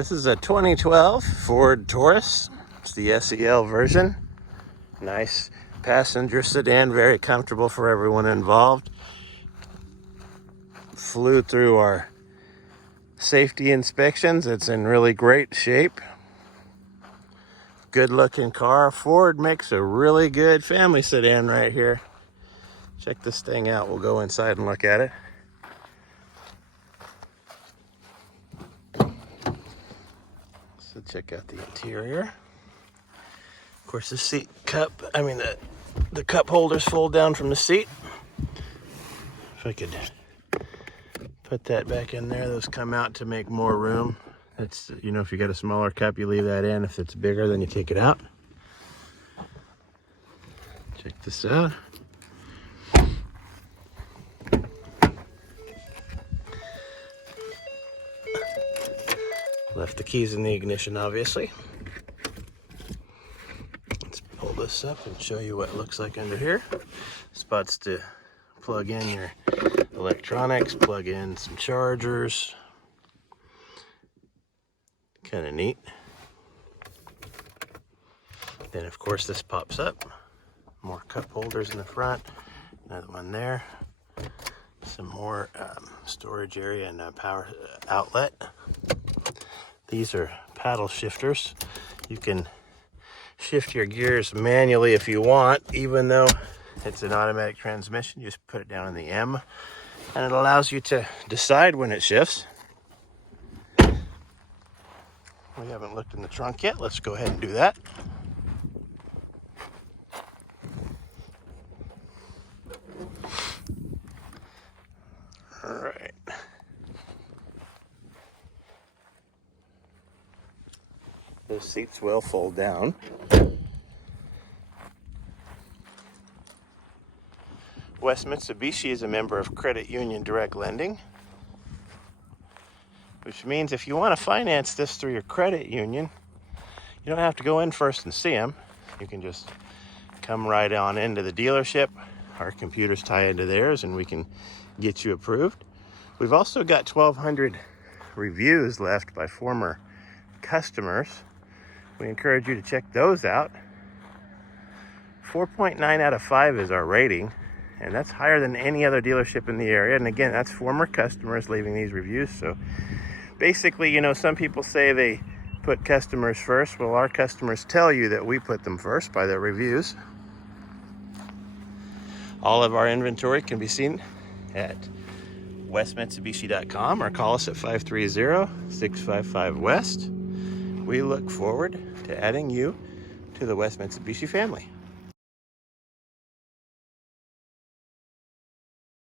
This is a 2012 Ford Taurus. It's the SEL version. Nice passenger sedan, very comfortable for everyone involved. Flew through our safety inspections. It's in really great shape. Good looking car. Ford makes a really good family sedan right here. Check this thing out. We'll go inside and look at it. So check out the interior. Of course, the seat cup, the cup holders fold down from the seat. If I could put that back in there, those come out to make more room. It's, if you got a smaller cup, you leave that in. If it's bigger, then you take it out. Check this out. Left the keys in the ignition, obviously. Let's pull this up and show you what it looks like under here. Spots to plug in your electronics, plug in some chargers. Kind of neat. Then, of course, this pops up. More cup holders in the front. Another one there. Some more storage area and a power outlet. These are paddle shifters. You can shift your gears manually if you want, even though it's an automatic transmission. You just put it down in the M, and it allows you to decide when it shifts. We haven't looked in the trunk yet. Let's go ahead and do that. All right. Those seats will fold down. West Mitsubishi is a member of Credit Union Direct Lending, which means if you want to finance this through your credit union, you don't have to go in first and see them. You can just come right on into the dealership. Our computers tie into theirs and we can get you approved. We've also got 1,200 reviews left by former customers. We encourage you to check those out. 4.9 out of 5 is our rating, and that's higher than any other dealership in the area. And again, that's former customers leaving these reviews. So basically, some people say they put customers first. Well, our customers tell you that we put them first by their reviews. All of our inventory can be seen at westmitsubishi.com or call us at 530-655-WEST. We look forward to adding you to the West Mitsubishi family.